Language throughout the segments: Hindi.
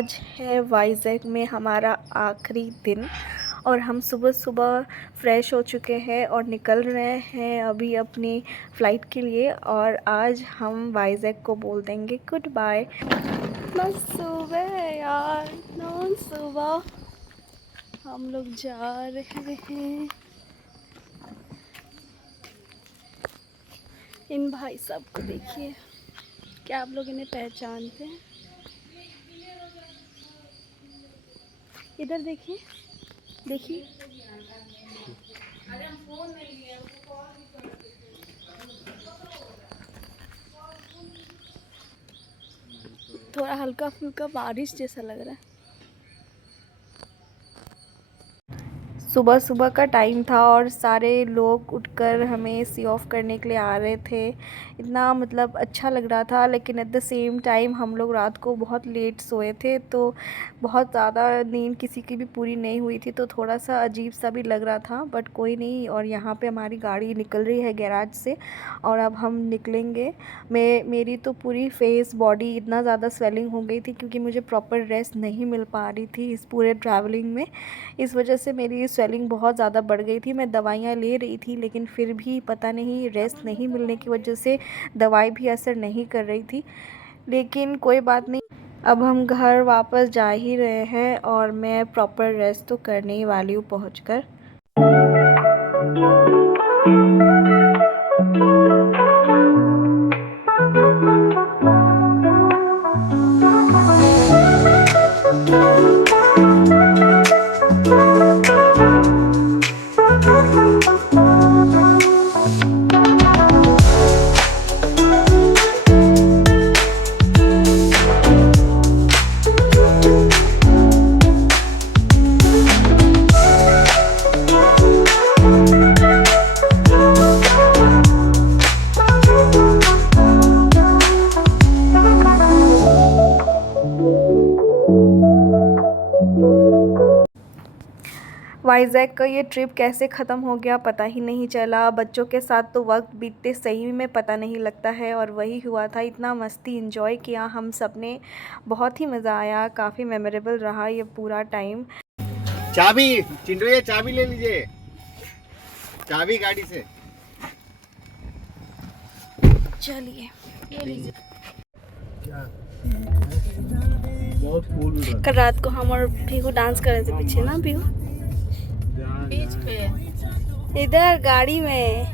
आज है वाइज़ैग में हमारा आखिरी दिन और हम सुबह सुबह फ़्रेश हो चुके हैं और निकल रहे हैं अभी अपनी फ़्लाइट के लिए। और आज हम वाइज़ैग को बोल देंगे गुड बाय। इतना सुबह है यार, इतना सुबह हम लोग जा रहे हैं। इन भाई साहब को देखिए, क्या आप लोग इन्हें पहचानते हैं? इधर देखिए, देखिए थोड़ा हल्का फुल्का बारिश जैसा लग रहा है। सुबह सुबह का टाइम था और सारे लोग उठकर हमें सी ऑफ करने के लिए आ रहे थे। इतना मतलब अच्छा लग रहा था, लेकिन एट द सेम टाइम हम लोग रात को बहुत लेट सोए थे तो बहुत ज़्यादा नींद किसी की भी पूरी नहीं हुई थी, तो थोड़ा सा अजीब सा भी लग रहा था, बट कोई नहीं। और यहाँ पे हमारी गाड़ी निकल रही है गैराज से और अब हम निकलेंगे। मेरी तो पूरी फेस बॉडी इतना ज़्यादा स्वेलिंग हो गई थी क्योंकि मुझे प्रॉपर रेस्ट नहीं मिल पा रही थी इस पूरे ट्रैवलिंग में। इस वजह से मेरी स्वेलिंग बहुत ज़्यादा बढ़ गई थी। मैं दवाइयाँ ले रही थी लेकिन फिर भी पता नहीं रेस्ट नहीं मिलने की वजह से दवाई भी असर नहीं कर रही थी। लेकिन कोई बात नहीं, अब हम घर वापस जा ही रहे हैं और मैं प्रॉपर रेस्ट तो करने ही वाली हूँ पहुँचकर। वाइज़ैग का ये ट्रिप कैसे ख़त्म हो गया पता ही नहीं चला। बच्चों के साथ तो वक्त बीतते सही में पता नहीं लगता है और वही हुआ था। इतना मस्ती एंजॉय किया हम सब ने, बहुत ही मज़ा आया, काफ़ी मेमोरेबल रहा ये पूरा टाइम। चाबी चिंटू, ये चाबी ले लीजिए, चाबी गाड़ी से। चलिए ये लीजिए। बहुत कूल। कल रात को हम और भीहू डांस कर रहे थे पीछे ना, भीहू बीच पे इधर गाड़ी में।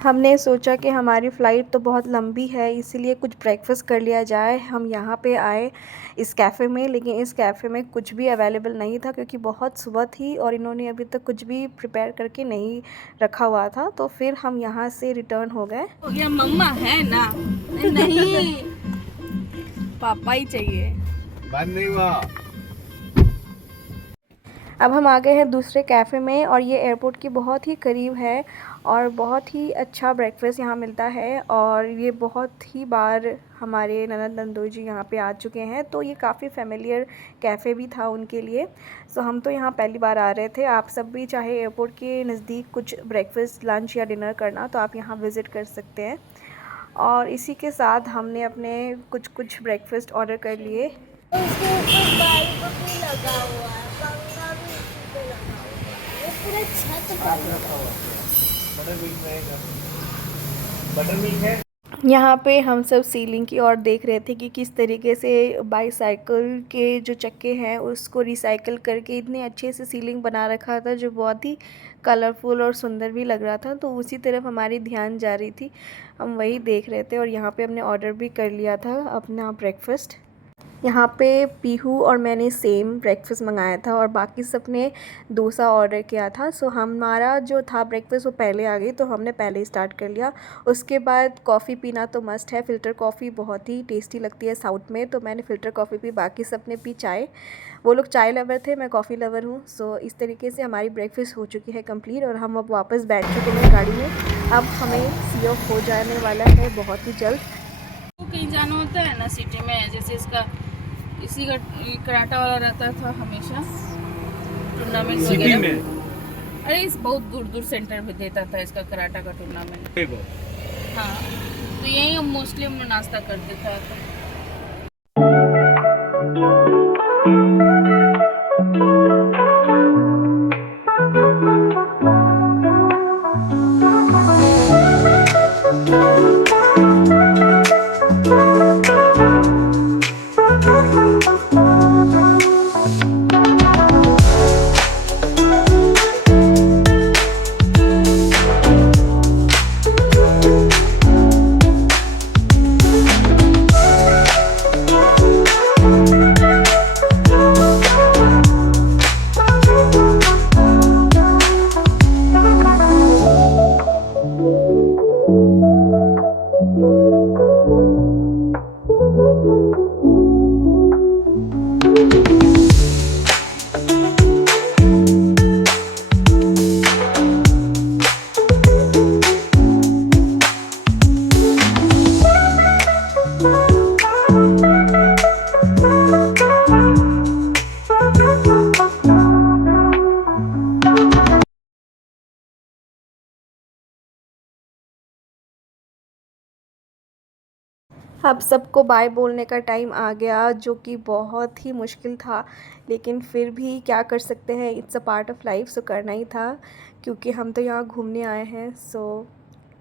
हमने सोचा कि हमारी फ़्लाइट तो बहुत लंबी है इसीलिए कुछ ब्रेकफास्ट कर लिया जाए। हम यहाँ पे आए इस कैफ़े में, लेकिन इस कैफ़े में कुछ भी अवेलेबल नहीं था क्योंकि बहुत सुबह थी और इन्होंने अभी तक कुछ भी प्रिपेयर करके नहीं रखा हुआ था। तो फिर हम यहाँ से रिटर्न हो गए। ये मम्मा है ना? नहीं, पापा ही चाहिए। बंद नहीं हुआ। अब हम आ गए हैं दूसरे कैफ़े में और ये एयरपोर्ट की बहुत ही करीब है और बहुत ही अच्छा ब्रेकफास्ट यहाँ मिलता है। और ये बहुत ही बार हमारे ननद नंदोई जी यहाँ पे आ चुके हैं, तो ये काफ़ी फेमिलियर कैफ़े भी था उनके लिए। सो हम तो यहाँ पहली बार आ रहे थे। आप सब भी चाहे एयरपोर्ट के नज़दीक कुछ ब्रेकफास्ट, लंच या डिनर करना तो आप यहाँ विज़िट कर सकते हैं। और इसी के साथ हमने अपने कुछ ब्रेकफास्ट ऑर्डर कर लिए। उसके ऊपर बल्ब भी लगा हुआ है, पंखा भी उसी पे लगा हुआ है, ये पूरा छत पर लगा हुआ है। बटर मिल्क है। यहाँ पे हम सब सीलिंग की ओर देख रहे थे कि किस तरीके से बाईसाइकिल के जो चक्के हैं उसको रिसाइकिल करके इतने अच्छे से सीलिंग बना रखा था जो बहुत ही कलरफुल और सुंदर भी लग रहा था। तो उसी तरफ हमारी ध्यान जा रही थी, हम वही देख रहे थे। और यहाँ पे हमने ऑर्डर भी कर लिया था अपना ब्रेकफास्ट। यहाँ पे पीहू और मैंने सेम ब्रेकफास्ट मंगाया था और बाकी सब ने डोसा ऑर्डर किया था। सो हमारा जो था ब्रेकफास्ट वो पहले आ गई तो हमने पहले ही स्टार्ट कर लिया। उसके बाद कॉफ़ी पीना तो मस्ट है। फ़िल्टर कॉफ़ी बहुत ही टेस्टी लगती है साउथ में, तो मैंने फ़िल्टर कॉफ़ी पी, बाकी सब ने पी चाय। वो लोग चाय लवर थे, मैं कॉफ़ी लवर हूँ। सो इस तरीके से हमारी ब्रेकफास्ट हो चुकी है कंप्लीट और हम अब वापस बैठ चुके हैं गाड़ी में। अब हमें सी ऑफ हो जाने वाला है बहुत ही जल्द। कहीं जाना होता है ना सिटी में, जैसे इसका इसी का कराटा वाला रहता था हमेशा टूर्नामेंट वगैरह। अरे इस बहुत दूर दूर सेंटर में देता था इसका कराटा का टूर्नामेंट। हाँ, तो यही हम मोस्टली हम लोग नाश्ता करते थे। अब सबको बाय बोलने का टाइम आ गया, जो कि बहुत ही मुश्किल था, लेकिन फिर भी क्या कर सकते हैं, it's a part of life, so करना ही था क्योंकि हम तो यहाँ घूमने आए हैं। सो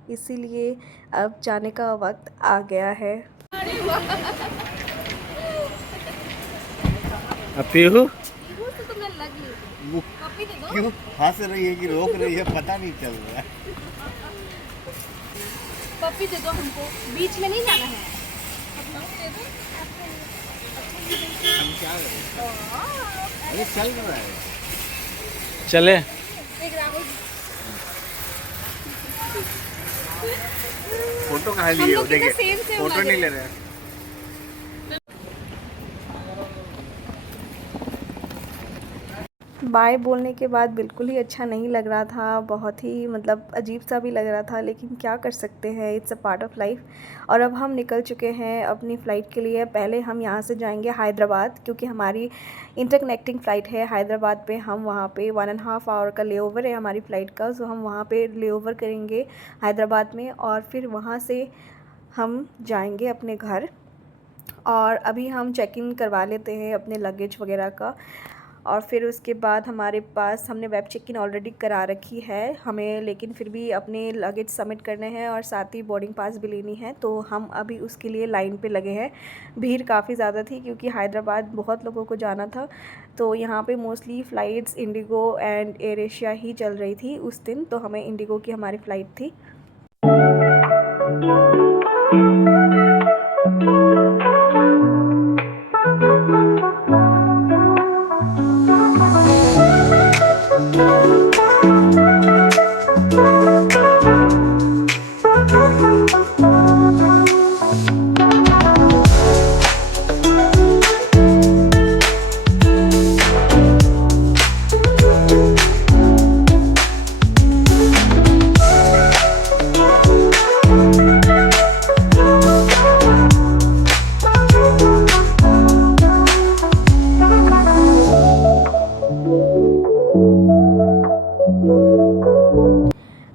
इसीलिए अब जाने का वक्त आ गया है। पीहू तो तुम्हें लगी कॉपी दे दो। क्यों हंस रही है कि रोक रही है पता नहीं चल रहा है। पप्पी दे दो हमको, बीच में नहीं जाना है। हम क्या अरे चल रहा है। चले एक राहुल फोटो कहाँ हम लिए हो? लोग कितना देखिए सेम फोटो लगे। नहीं ले रहे हैं। बाय बोलने के बाद बिल्कुल ही अच्छा नहीं लग रहा था, बहुत ही मतलब अजीब सा भी लग रहा था, लेकिन क्या कर सकते हैं, it's a part of life. और अब हम निकल चुके हैं अपनी फ़्लाइट के लिए। पहले हम यहाँ से जाएंगे हैदराबाद, क्योंकि हमारी इंटरकनेक्टिंग फ़्लाइट है हैदराबाद पे। हम वहाँ पे 1.5 आवर का लेओवर है हमारी फ़्लाइट का, सो हम वहाँ पे लेओवर करेंगे हैदराबाद में, और फिर वहाँ से हम जाएंगे अपने घर। और अभी हम चेक इन करवा लेते हैं अपने लगेज वगैरह का, और फिर उसके बाद हमारे पास, हमने वेब चेक इन ऑलरेडी करा रखी है हमें, लेकिन फिर भी अपने लगेज सबमिट करने हैं और साथ ही बोर्डिंग पास भी लेनी है, तो हम अभी उसके लिए लाइन पे लगे हैं। भीड़ काफ़ी ज़्यादा थी क्योंकि हैदराबाद बहुत लोगों को जाना था, तो यहाँ पे mostly flights IndiGo and AirAsia ही चल रही थी उस दिन, तो हमें इंडिगो की हमारी फ़्लाइट थी।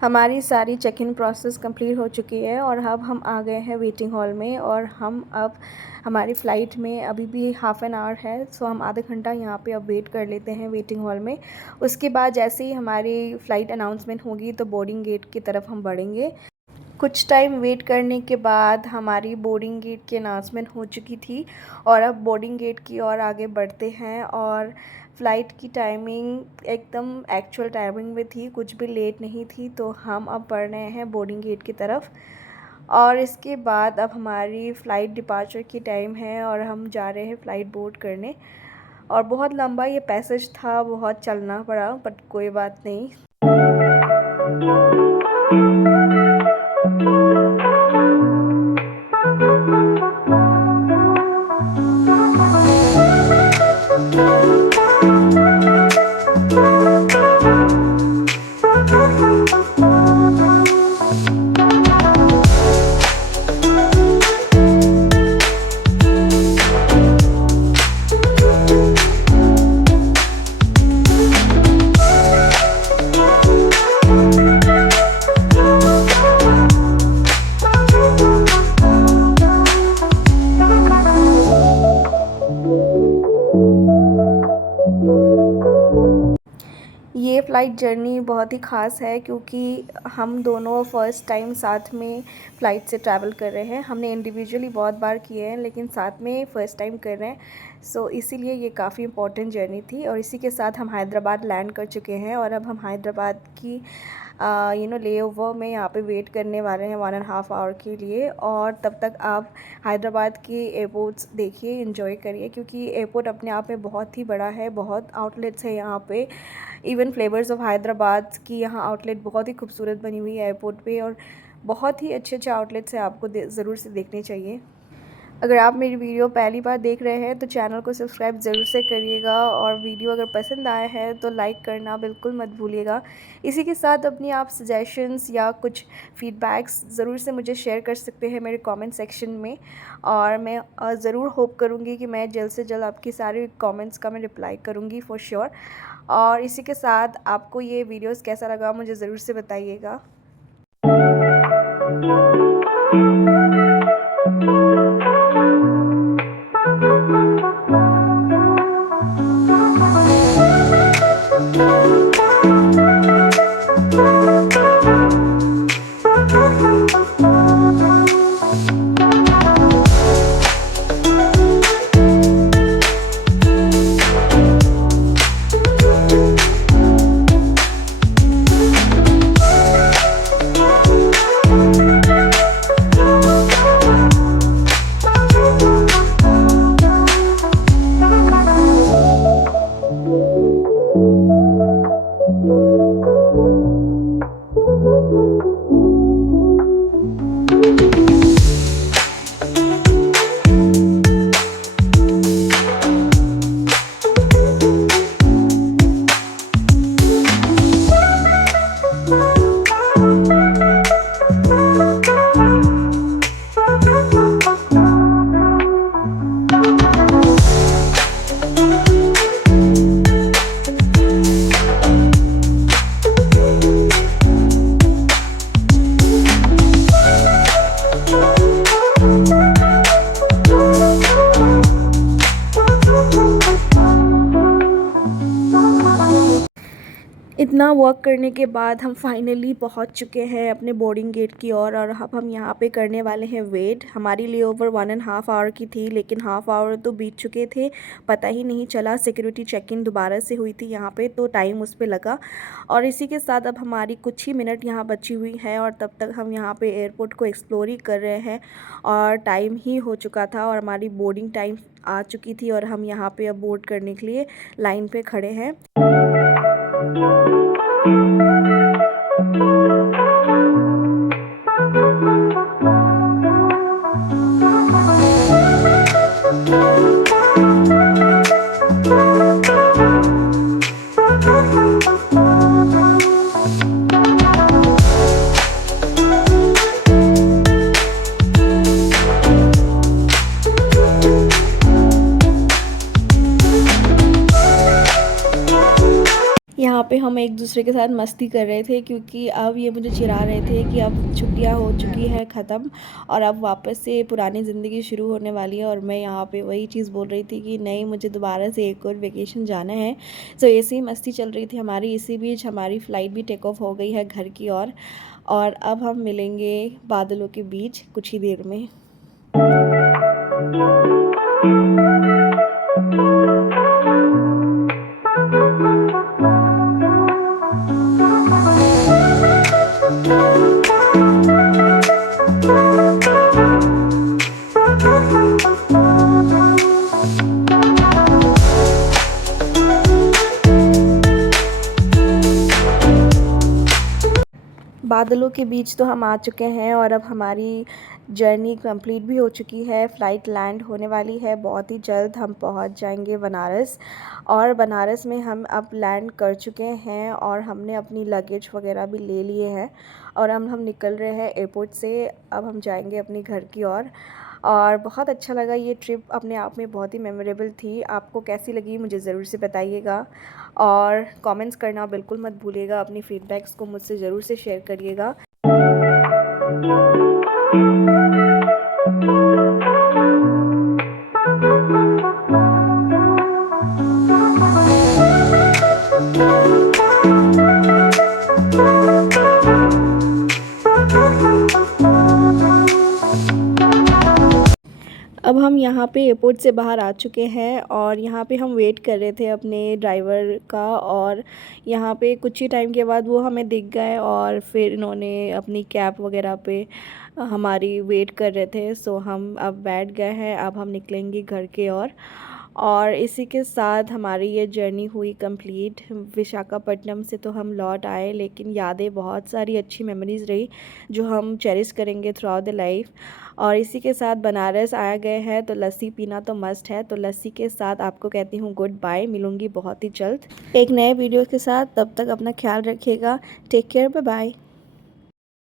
हमारी सारी चेक इन प्रोसेस कंप्लीट हो चुकी है और अब हम आ गए हैं वेटिंग हॉल में, और हम अब हमारी फ़्लाइट में अभी भी हाफ़ एन आवर है, सो हम आधा घंटा यहाँ पे अब वेट कर लेते हैं वेटिंग हॉल में। उसके बाद जैसे ही हमारी फ़्लाइट अनाउंसमेंट होगी तो बोर्डिंग गेट की तरफ हम बढ़ेंगे। कुछ टाइम वेट करने के बाद हमारी बोर्डिंग गेट की अनाउंसमेंट हो चुकी थी, और अब बोर्डिंग गेट की ओर आगे बढ़ते हैं। और फ़्लाइट की टाइमिंग एकदम एक्चुअल टाइमिंग में थी, कुछ भी लेट नहीं थी, तो हम अब बढ़ रहे हैं बोर्डिंग गेट की तरफ। और इसके बाद अब हमारी फ़्लाइट डिपार्चर की टाइम है और हम जा रहे हैं फ़्लाइट बोर्ड करने। और बहुत लंबा ये पैसेज था, बहुत चलना पड़ा, बट कोई बात नहीं। ये फ़्लाइट जर्नी बहुत ही ख़ास है क्योंकि हम दोनों फ़र्स्ट टाइम साथ में फ़्लाइट से ट्रैवल कर रहे हैं। हमने इंडिविजुअली बहुत बार किए हैं, लेकिन साथ में फ़र्स्ट टाइम कर रहे हैं, सो इसीलिए ये काफ़ी इम्पोर्टेंट जर्नी थी। और इसी के साथ हम हैदराबाद लैंड कर चुके हैं, और अब हम हैदराबाद की लेओवर में यहाँ पे वेट करने वाले हैं 1.5 आवर के लिए। और तब तक आप हैदराबाद के एयरपोर्ट्स देखिए, एंजॉय करिए, क्योंकि एयरपोर्ट अपने आप में बहुत ही बड़ा है, बहुत आउटलेट्स है यहाँ पे। इवन फ्लेवर्स ऑफ हैदराबाद की यहाँ आउटलेट बहुत ही खूबसूरत बनी हुई है एयरपोर्ट पे, और बहुत ही अच्छे अच्छे आउटलेट्स हैं, आपको ज़रूर से देखने चाहिए। अगर आप मेरी वीडियो पहली बार देख रहे हैं तो चैनल को सब्सक्राइब ज़रूर से करिएगा, और वीडियो अगर पसंद आया है तो लाइक करना बिल्कुल मत भूलिएगा। इसी के साथ अपनी आप सजेशंस या कुछ फीडबैक्स ज़रूर से मुझे शेयर कर सकते हैं मेरे कमेंट सेक्शन में, और मैं ज़रूर होप करूँगी कि मैं जल्द से जल्द आपकी सारे कमेंट्स का मैं रिप्लाई करूँगी फॉर श्योर। और इसी के साथ आपको ये वीडियोज़ कैसा लगा मुझे ज़रूर से बताइएगा। इतना वॉक करने के बाद हम फाइनली पहुंच चुके हैं अपने बोर्डिंग गेट की ओर, और अब हम यहां पे करने वाले हैं वेट। हमारी लेओवर 1.5 आवर की थी, लेकिन हाफ़ आवर तो बीत चुके थे, पता ही नहीं चला। सिक्योरिटी चेक इन दोबारा से हुई थी यहां पे, तो टाइम उस पर लगा। और इसी के साथ अब हमारी कुछ ही मिनट यहाँ बची हुई है, और तब तक हम यहाँ पर एयरपोर्ट को एक्सप्लोर ही कर रहे हैं, और टाइम ही हो चुका था और हमारी बोर्डिंग टाइम आ चुकी थी, और हम यहाँ पर अब बोर्ड करने के लिए लाइन पर खड़े हैं। यहाँ पे हम एक दूसरे के साथ मस्ती कर रहे थे, क्योंकि अब ये मुझे चिढ़ा रहे थे कि अब छुट्टियाँ हो चुकी है ख़त्म, और अब वापस से पुरानी ज़िंदगी शुरू होने वाली है। और मैं यहाँ पे वही चीज़ बोल रही थी कि नहीं, मुझे दोबारा से एक और वेकेशन जाना है। सो ऐसे ही मस्ती चल रही थी हमारी। इसी बीच हमारी फ़्लाइट भी टेक ऑफ हो गई है घर की ओर, और अब हम मिलेंगे बादलों के बीच कुछ ही देर में। बादलों के बीच तो हम आ चुके हैं, और अब हमारी जर्नी कंप्लीट भी हो चुकी है। फ़्लाइट लैंड होने वाली है, बहुत ही जल्द हम पहुंच जाएंगे बनारस। और बनारस में हम अब लैंड कर चुके हैं, और हमने अपनी लगेज वगैरह भी ले लिए हैं, और हम निकल रहे हैं एयरपोर्ट से। अब हम जाएंगे अपने घर की ओर। और बहुत अच्छा लगा, ये ट्रिप अपने आप में बहुत ही मेमोरेबल थी। आपको कैसी लगी मुझे ज़रूर से बताइएगा, और कमेंट्स करना बिल्कुल मत भूलिएगा। अपनी फ़ीडबैक्स को मुझसे ज़रूर से शेयर करिएगा। अब हम यहाँ पे एयरपोर्ट से बाहर आ चुके हैं, और यहाँ पे हम वेट कर रहे थे अपने ड्राइवर का, और यहाँ पे कुछ ही टाइम के बाद वो हमें दिख गए, और फिर इन्होंने अपनी कैब वगैरह पे हमारी वेट कर रहे थे। सो हम अब बैठ गए हैं, अब हम निकलेंगे घर के ओर। और इसी के साथ हमारी ये जर्नी हुई कंप्लीट। विशाखापट्टनम से तो हम लौट आए, लेकिन यादें बहुत सारी अच्छी मेमोरीज़ रही जो हम चेरिश करेंगे थ्रू आउट द लाइफ। और इसी के साथ बनारस आ गए हैं तो लस्सी पीना तो मस्ट है। तो लस्सी के साथ आपको कहती हूँ गुड बाय, मिलूँगी बहुत ही जल्द एक नए वीडियो के साथ। तब तक अपना ख्याल रखिएगा। Take care, bye bye.